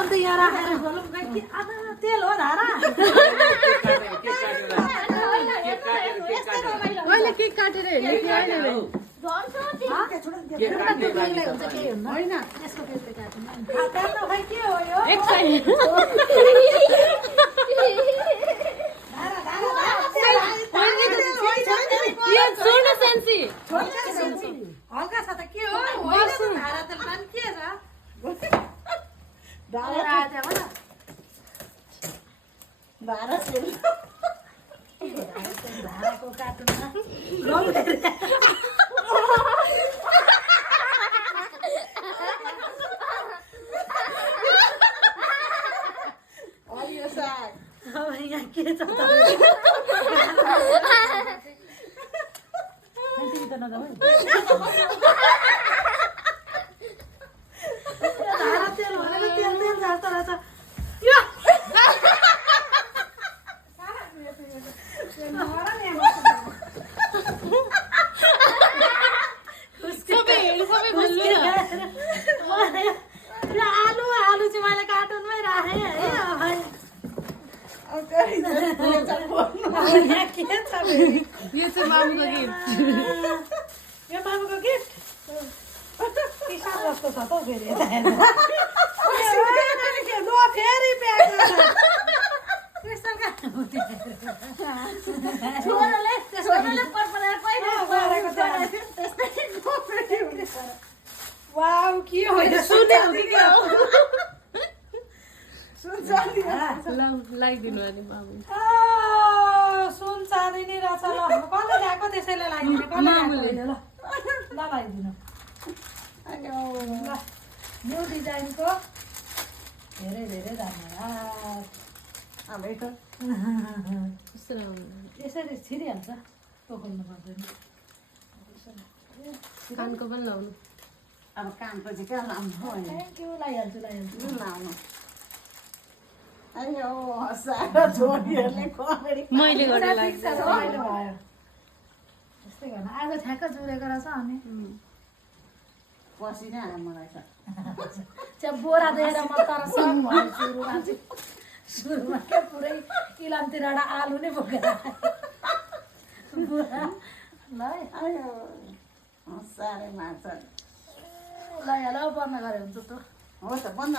अन्त यहाँ राखेर बोलौँ कि तेल हो धारा मैले केक काटेर हेर्ने कि होइन होइन त्यसको केकले काट्नु खै के हो यो हल्का छ त के हो धारा तेल पानी के छ धाराको कार्टुनमा यहाँ के छ धारा तेल भनेर तेल तेल झार्दो रहेछ आलु चाहिँ मैले कार्टुनमै राखेँ है के छ यो चाहिँ मामुको गिफ्ट यो मामुको गिफ्ट किसान जस्तो छ त फेरि फेरि वाउ के हो लगाइदिनु अनि मामु सुन चाँदी नै रहेछ ल कसले ल्याएको त्यसैले लगाइदिनु कसले ल लगाइदिनु ल न्यू डिजाइनको धेरै धेरै धन्यवाद यसरी छिरिहाल्छ खोल्नु पर्दैन कानको पनि लाउनु अब कानको चाहिँ क्या लाउनु थ्याङ्क यू लगाइहाल्छु लाउनु अयो सारा छोरीहरूले कमेडी मैले गरेर लाग्छ भयो यस्तै गर्न आज ठ्याक्क जुरेको रहेछ अनि पसिनै आयो मलाई त चाहिँ बोरा दिएर म तर सब भयो सुरुमा क्या पुरै इलामतिरबाट आलु नै बोकेर बोरा ल अयो साह्रै मार्छ ल बन्द गरे हुन्छ त हो त बन्द